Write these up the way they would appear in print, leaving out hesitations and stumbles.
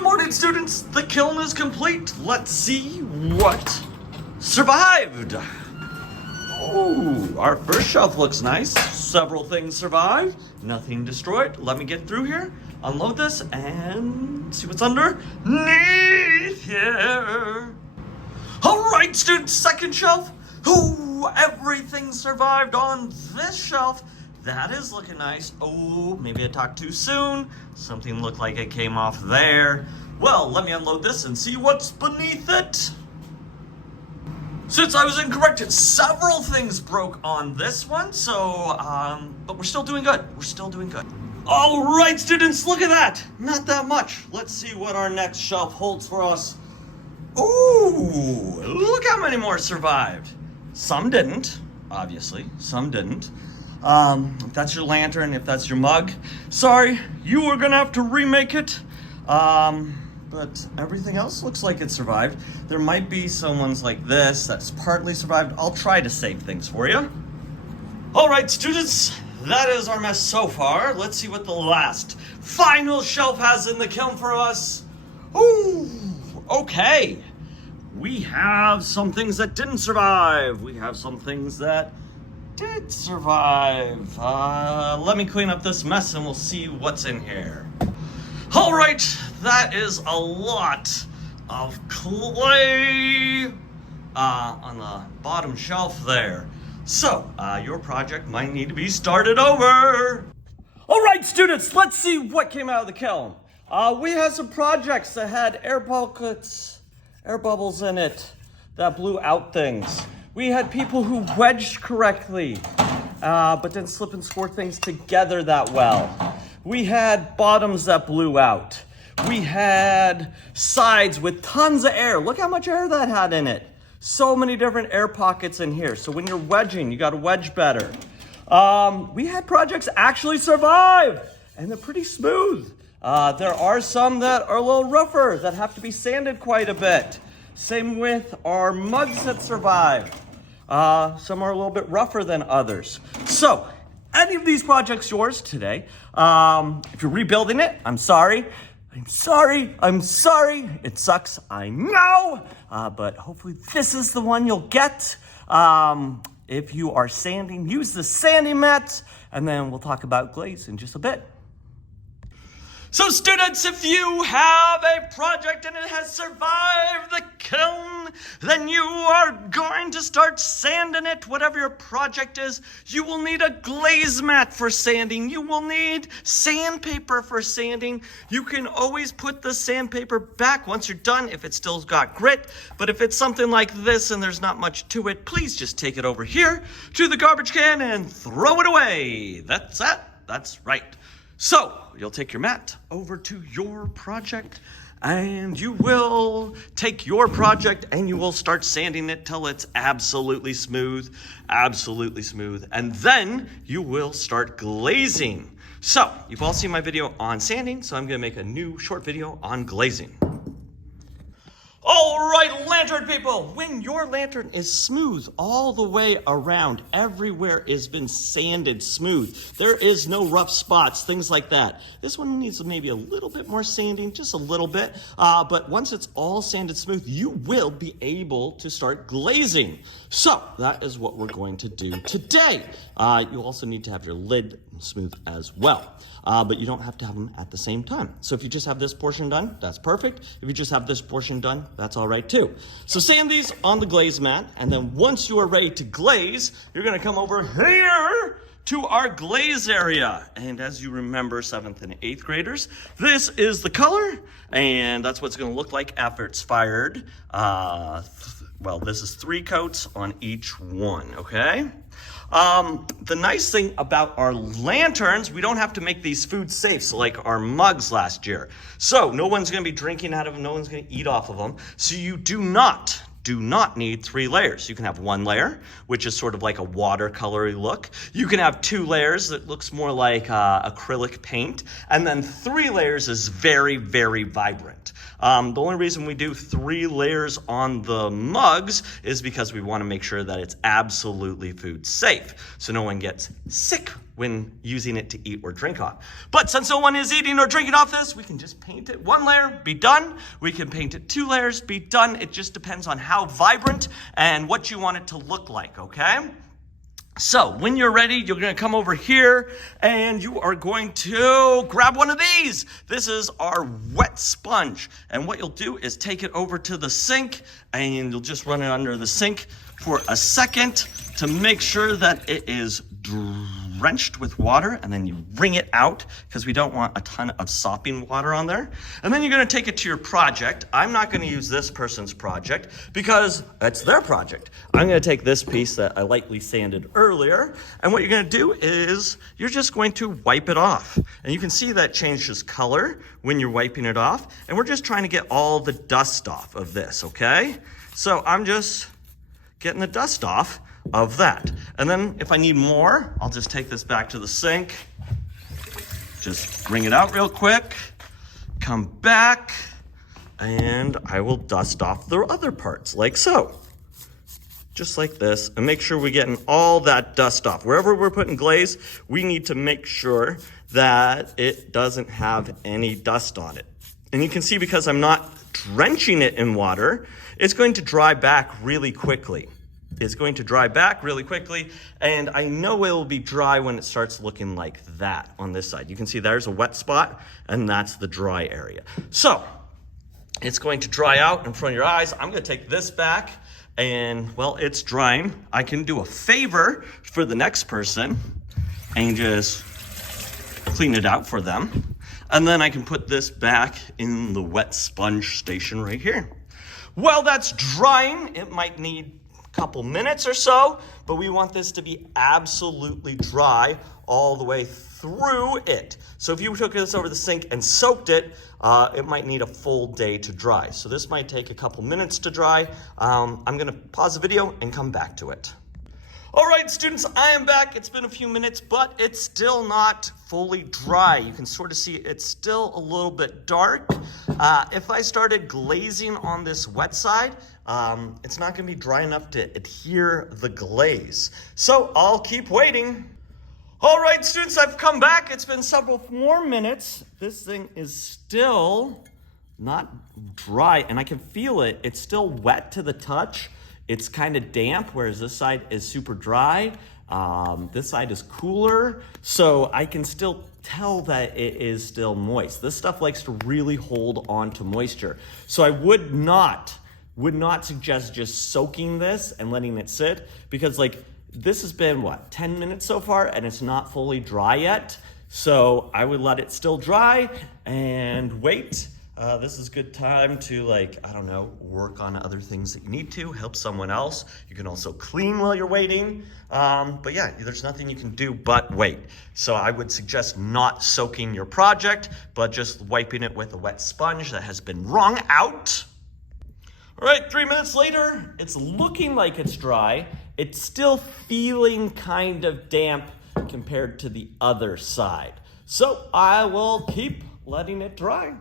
Good morning, students. The kiln is complete. Let's see what survived. Oh, our first shelf looks nice. Several things survived. Nothing destroyed. Let me get through here, unload this, and see what's underneath here. All right, students, second shelf. Ooh, everything survived on this shelf. That is looking nice. Oh, maybe I talked too soon. Something looked like it came off there. Well, let me unload this and see what's beneath it. Since I was incorrect, several things broke on this one, so, but we're still doing good. We're still doing good. All right, students, look at that. Not that much. Let's see what our next shelf holds for us. Ooh, look how many more survived. Some didn't, obviously. Some didn't. If that's your lantern, if that's your mug, sorry, you are gonna have to remake it. But everything else looks like it survived. There might be some ones like this that's partly survived. I'll try to save things for you. All right, students, that is our mess so far. Let's see what the last final shelf has in the kiln for us. Ooh, okay. We have some things that didn't survive. We have some things that did survive. Let me clean up this mess and we'll see what's in here. All right, that is a lot of clay on the bottom shelf there. So, your project might need to be started over. All right, students, let's see what came out of the kiln. We had some projects that had air bubbles in it that blew out things. We had people who wedged correctly, but didn't slip and score things together that well. We had bottoms that blew out. We had sides with tons of air. Look how much air that had in it. So many different air pockets in here. So when you're wedging, you got to wedge better. We had projects actually survive, and they're pretty smooth. There are some that are a little rougher, that have to be sanded quite a bit. Same with our mugs that survive. Some are a little bit rougher than others. So, any of these projects yours today? If you're rebuilding it, I'm sorry. I'm sorry. It sucks, I know. But hopefully this is the one you'll get. If you are sanding, use the sanding mat, and then we'll talk about glaze in just a bit. So students, if you have a project and it has survived the kiln, then you are going to start sanding it. Whatever your project is, you will need a glaze mat for sanding. You will need sandpaper for sanding. You can always put the sandpaper back once you're done if it still's got grit. But if it's something like this and there's not much to it, please just take it over here to the garbage can and throw it away. That's right. So, you'll take your mat over to your project and you will take your project and you will start sanding it till it's absolutely smooth. And then you will start glazing. So, you've all seen my video on sanding, so I'm gonna make a new short video on glazing. All right, lantern people, when your lantern is smooth all the way around, everywhere has been sanded smooth. There is no rough spots, things like that. This one needs maybe a little bit more sanding, just a little bit. But once it's all sanded smooth, you will be able to start glazing. So that is what we're going to do today. You also need to have your lid smooth as well. But you don't have to have them at the same time. So if you just have this portion done, that's perfect. If you just have this portion done, that's all right too. So sand these on the glaze mat, and then once you are ready to glaze, you're gonna come over here to our glaze area. And as you remember, 7th and 8th graders, this is the color, and that's what it's gonna look like after it's fired. Well, this is 3 coats on each one, okay? The nice thing about our lanterns, we don't have to make these food safe, so like our mugs last year. So no one's gonna be drinking out of them, no one's gonna eat off of them. So you do not need 3 layers. You can have 1 layer, which is sort of like a watercolory look. You can have 2 layers that looks more like acrylic paint. And then 3 layers is very, very vibrant. The only reason we do 3 layers on the mugs is because we want to make sure that it's absolutely food safe, so no one gets sick when using it to eat or drink on. But since no one is eating or drinking off this, we can just paint it 1 layer, be done. We can paint it 2 layers, be done. It just depends on how vibrant and what you want it to look like, okay? So when you're ready, you're gonna come over here and you are going to grab one of these. This is our wet sponge. And what you'll do is take it over to the sink and you'll just run it under the sink for a second to make sure that it is drenched with water, and then you wring it out because we don't want a ton of sopping water on there. And then you're gonna take it to your project. I'm not gonna use this person's project because it's their project. I'm gonna take this piece that I lightly sanded earlier, and what you're gonna do is you're just going to wipe it off. And you can see that changes color when you're wiping it off, and we're just trying to get all the dust off of this, okay? So I'm just getting the dust off of that. And then if I need more, I'll just take this back to the sink, just wring it out real quick, come back, and I will dust off the other parts like so. Just like this, and make sure we're getting all that dust off. Wherever we're putting glaze, we need to make sure that it doesn't have any dust on it. And you can see because I'm not drenching it in water, it's going to dry back really quickly. It's going to dry back really quickly, and I know it will be dry when it starts looking like that on this side. You can see there's a wet spot, and that's the dry area. So it's going to dry out in front of your eyes. I'm gonna take this back, and well, it's drying. I can do a favor for the next person and just clean it out for them. And then I can put this back in the wet sponge station right here. While that's drying, it might need couple minutes or so, but we want this to be absolutely dry all the way through it. So if you took this over the sink and soaked it, it might need a full day to dry. So this might take a couple minutes to dry. I'm gonna pause the video and come back to it. All right, students, I am back. It's been a few minutes, but it's still not fully dry. You can sort of see it's still a little bit dark. If I started glazing on this wet side, it's not gonna be dry enough to adhere the glaze. So I'll keep waiting. All right, students, I've come back. It's been several more minutes. This thing is still not dry, and I can feel it. It's still wet to the touch. It's kind of damp, whereas this side is super dry. This side is cooler, so I can still tell that it is still moist. This stuff likes to really hold on to moisture. So I would not suggest just soaking this and letting it sit, because like this has been, what, 10 minutes so far, and it's not fully dry yet. So I would let it still dry and wait. This is a good time to, like, I don't know, work on other things that you need to, help someone else. You can also clean while you're waiting. But yeah, there's nothing you can do but wait. So I would suggest not soaking your project, but just wiping it with a wet sponge that has been wrung out. All right, 3 minutes later, it's looking like it's dry. It's still feeling kind of damp compared to the other side. So I will keep letting it dry.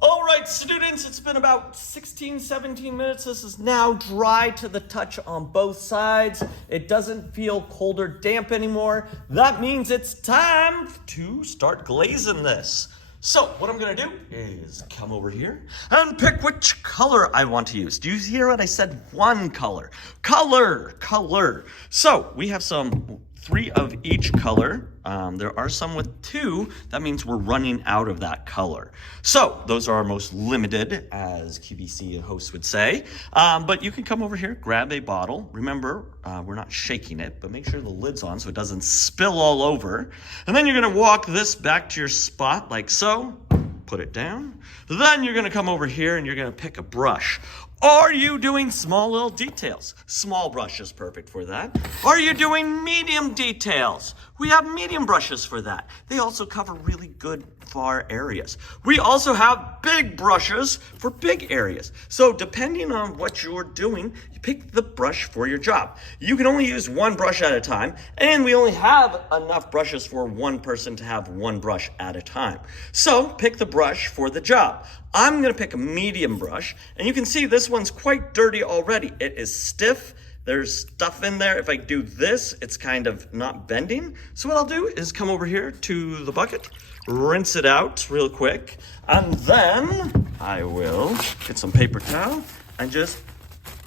All right, students, it's been about 16, 17 minutes. This is now dry to the touch on both sides. It doesn't feel cold or damp anymore. That means it's time to start glazing this. So what I'm gonna do is come over here and pick which color I want to use. Do you hear what I said? One color. Color. So we have 3 of each color. There are some with 2. That means we're running out of that color. So those are our most limited, as QVC hosts would say. But you can come over here, grab a bottle. Remember, we're not shaking it, but make sure the lid's on so it doesn't spill all over. And then you're gonna walk this back to your spot like so. Put it down. Then you're gonna come over here and you're gonna pick a brush. Are you doing small little details? Small brush is perfect for that. Are you doing medium details? We have medium brushes for that. They also cover really good far areas. We also have big brushes for big areas. So depending on what you're doing, you pick the brush for your job. You can only use one brush at a time, and we only have enough brushes for one person to have one brush at a time. So pick the brush for the job. I'm gonna pick a medium brush, and you can see this one's quite dirty already. It is stiff, There's stuff in there. If I do this, it's kind of not bending. So what I'll do is come over here to the bucket, rinse it out real quick, and then I will get some paper towel and just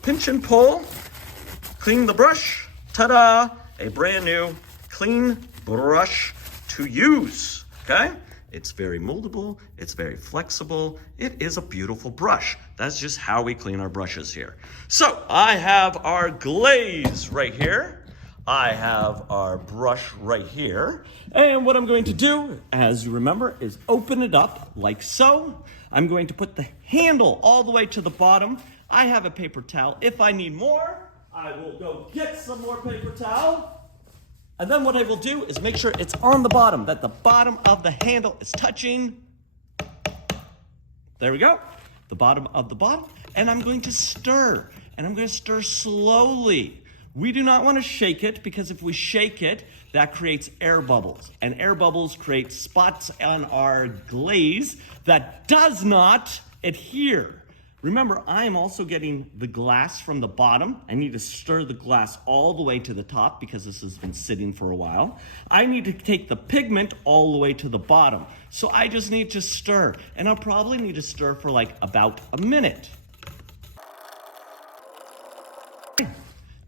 pinch and pull, clean the brush. Ta-da! A brand new clean brush to use, okay? It's very moldable, it's very flexible, it is a beautiful brush. That's just how we clean our brushes here. So I have our glaze right here. I have our brush right here. And what I'm going to do, as you remember, is open it up like so. I'm going to put the handle all the way to the bottom. I have a paper towel. If I need more, I will go get some more paper towel. And then what I will do is make sure it's on the bottom, that the bottom of the handle is touching. There we go, the bottom of the bottom. And I'm going to stir, and I'm going to stir slowly. We do not want to shake it, because if we shake it, that creates air bubbles. And air bubbles create spots on our glaze that does not adhere. Remember, I am also getting the glass from the bottom. I need to stir the glass all the way to the top because this has been sitting for a while. I need to take the pigment all the way to the bottom. So I just need to stir, and I'll probably need to stir for like about a minute.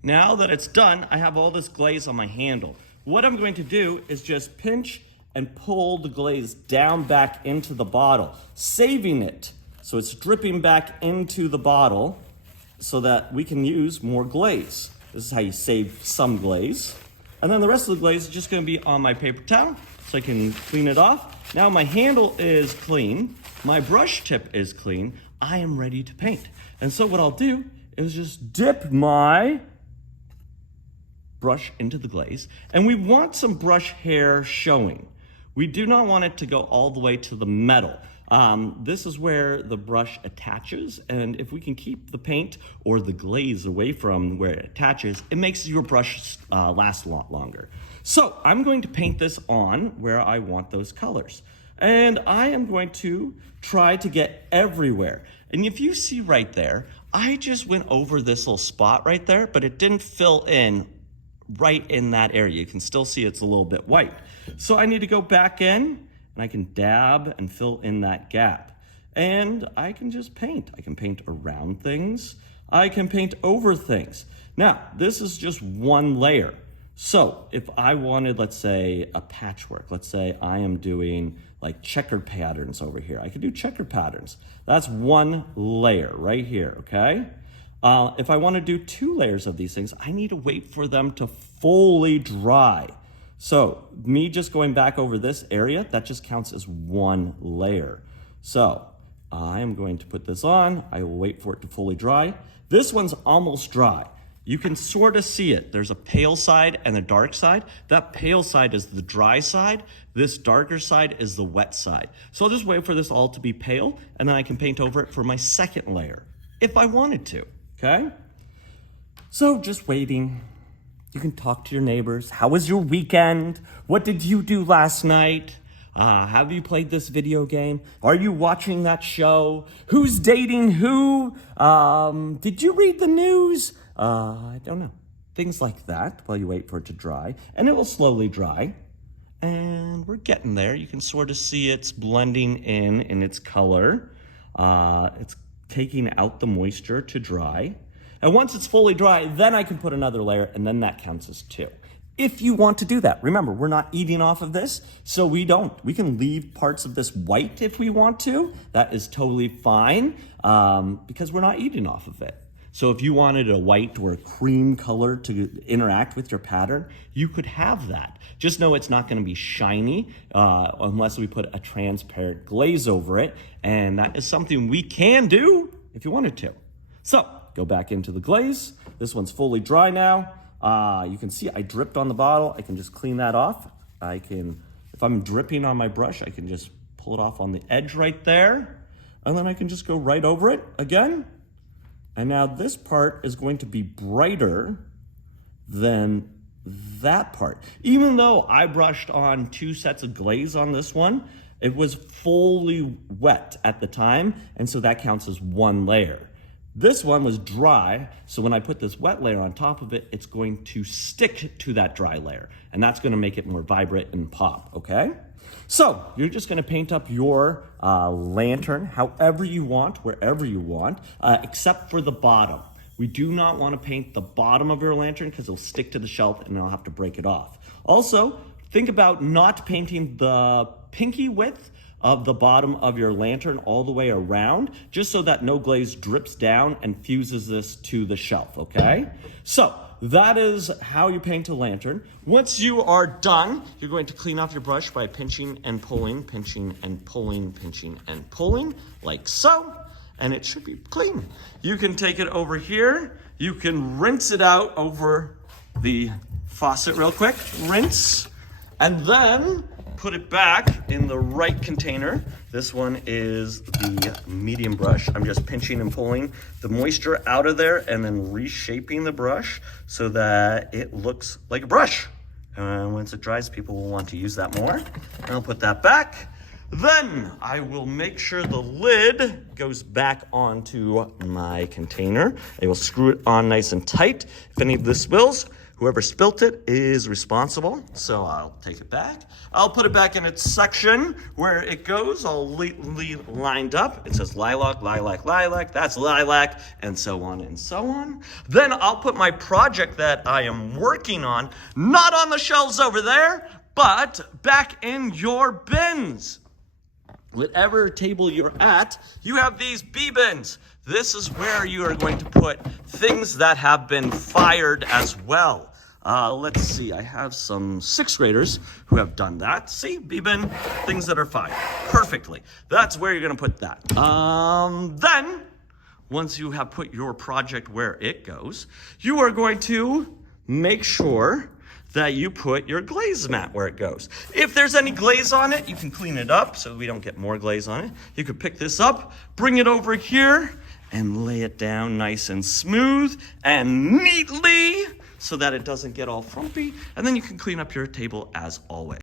Now that it's done, I have all this glaze on my handle. What I'm going to do is just pinch and pull the glaze down back into the bottle, saving it. So it's dripping back into the bottle so that we can use more glaze. This is how you save some glaze. And then the rest of the glaze is just going to be on my paper towel so I can clean it off. Now my handle is clean. My brush tip is clean. I am ready to paint. And so what I'll do is just dip my brush into the glaze. And we want some brush hair showing. We do not want it to go all the way to the metal. This is where the brush attaches, and if we can keep the paint or the glaze away from where it attaches, it makes your brush last a lot longer. So I'm going to paint this on where I want those colors. And I am going to try to get everywhere. And if you see right there, I just went over this little spot right there, but it didn't fill in right in that area. You can still see it's a little bit white. So I need to go back in, and I can dab and fill in that gap. And I can just paint. I can paint around things. I can paint over things. Now, this is just one layer. So if I wanted, let's say, a patchwork, let's say I am doing like checkered patterns over here. I could do checkered patterns. That's one layer right here, okay? If I want to do 2 layers of these things, I need to wait for them to fully dry. So me just going back over this area, that just counts as one layer. So I am going to put this on. I will wait for it to fully dry. This one's almost dry. You can sort of see it. There's a pale side and a dark side. That pale side is the dry side. This darker side is the wet side. So I'll just wait for this all to be pale, and then I can paint over it for my second layer, if I wanted to, okay? So just waiting. You can talk to your neighbors. How was your weekend? What did you do last night? Have you played this video game? Are you watching that show? Who's dating who? Did you read the news? I don't know. Things like that while you wait for it to dry. And it will slowly dry. And we're getting there. You can sort of see it's blending in its color. It's taking out the moisture to dry. And once it's fully dry, then I can put another layer, and then that counts as 2. If you want to do that. Remember, we're not eating off of this, so we don't. We can leave parts of this white if we want to. That is totally fine, because we're not eating off of it. So if you wanted a white or a cream color to interact with your pattern, you could have that. Just know it's not going to be shiny unless we put a transparent glaze over it, and that is something we can do if you wanted to. So go back into the glaze. This one's fully dry now. You can see I dripped on the bottle. I can just clean that off. If I'm dripping on my brush, I can just pull it off on the edge right there. And then I can just go right over it again. And now this part is going to be brighter than that part. Even though I brushed on 2 sets of glaze on this one, it was fully wet at the time. And so that counts as 1 layer. This one was dry, so when I put this wet layer on top of it, it's going to stick to that dry layer, and that's gonna make it more vibrant and pop, okay? So you're just gonna paint up your lantern however you want, wherever you want, except for the bottom. We do not wanna paint the bottom of your lantern because it'll stick to the shelf and I'll have to break it off. Also, think about not painting the pinky width of the bottom of your lantern all the way around, just so that no glaze drips down and fuses this to the shelf, okay? So that is how you paint a lantern. Once you are done, you're going to clean off your brush by pinching and pulling, pinching and pulling, pinching and pulling, like so, and it should be clean. You can take it over here. You can rinse it out over the faucet real quick, rinse, and then put it back in the right container. This one is the medium brush. I'm just pinching and pulling the moisture out of there and then reshaping the brush so that it looks like a brush. And once it dries, people will want to use that more. And I'll put that back. Then I will make sure the lid goes back onto my container. I will screw it on nice and tight. If any of this spills, whoever spilt it is responsible, so I'll take it back. I'll put it back in its section where it goes, all neatly lined up. It says lilac, lilac, lilac, that's lilac, and so on and so on. Then I'll put my project that I am working on, not on the shelves over there, but back in your bins. Whatever table you're at, you have these B bins. This is where you are going to put things that have been fired as well. Let's see, I have some 6th graders who have done that. See, B-bin, things that are fired, perfectly. That's where you're gonna put that. Then, once you have put your project where it goes, you are going to make sure that you put your glaze mat where it goes. If there's any glaze on it, you can clean it up so we don't get more glaze on it. You could pick this up, bring it over here, and lay it down nice and smooth and neatly so that it doesn't get all frumpy. And then you can clean up your table as always.